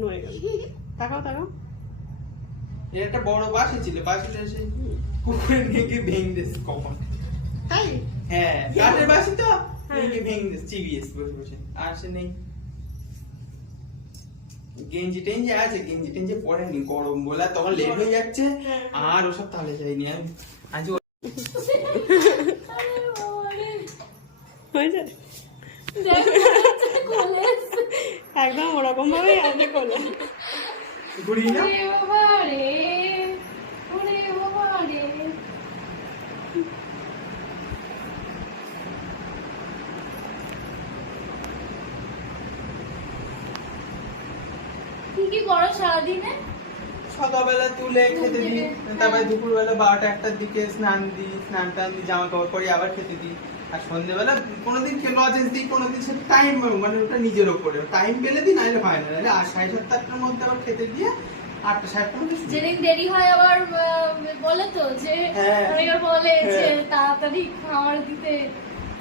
নড়ে গেল। তাকাও তাকাও। এর একটা বড় বাসি ছিল, বাসিটা এসে পুকুরে নিয়ে গিয়ে ভেঙে দিয়েছে কখন। তাই? হ্যাঁ, কাঠের বাসি তো নিয়ে গিয়ে ভেঙে দিয়েছে, চিবিয়েছে বসে বসে। আর সে নেই। গেঞ্জি টেঞ্জি আছে, গেঞ্জি টেঞ্জি পরেনি, গরম বলে তখন লেট হয়ে যাচ্ছে, আর ওসব তাহলে যায়নি। আমি আজ হয়েছে একদম ওরকম ভাবেই আছে কোলে। ঘুরিয়ে না কি করো সারাদিনে? সকালবেলা তুলে খেতে দিই, তারপরে দুপুরবেলা 12টা-1টার দিকে স্নান দিই, স্নান টান দিই, জামা কাপড় পরি, আবার খেতে দিই। আর সন্ধ্যেবেলা কোনোদিন লজেন্স দিই, কোনোদিন সে টাইম, মানে ওটা নিজের ওপরে টাইম পেলে দিই, নাহলে হয় না। নাহলে 7:30-8টার মধ্যে আবার খেতে দিয়ে 8টা-7টার মধ্যে শুই। যেদিন দেরি হয় আবার বলে তো যে হ্যাঁ। বলে যে হ্যাঁ। তাড়াতাড়ি খাবার দিতে।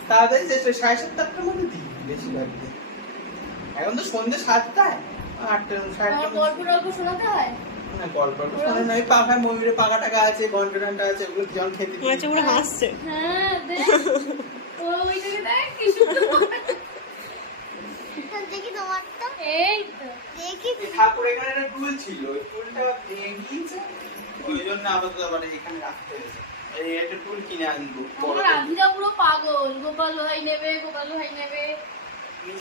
তাড়াতাড়ি 7:30-8টার মধ্যে দিই বেশিরভাগ দিই। এখন তো সন্ধ্যে 7টায়, 8টা-8টার গল্প টল্প শোনাতে হয়। না, গল্প শোনে না, ওই পাখায় ময়ূরের পাখা টাকা আছে, ঘন্টা টন্টা আছে, ওগুলো যখন খেতে দিই। আচ্ছা, ওরা হাসছে। হ্যাঁ দেখ ও ওইটাকে দেখ কি সুন্দর। দেখি তোমারটা, এই তো দেখি। এই ঠাকুর এখানে একটা টুল ছিল, ওই টুলটা ভেঙে গিয়েছে, ওই জন্য আপাতত আবার এখানে রাখতে হয়েছে। এই একটা টুল কিনে আনবো বড় আমার করে। আধিরা পুরো পাগল, গোপাল ভাই নেবে, গোপাল ভাই নেবে।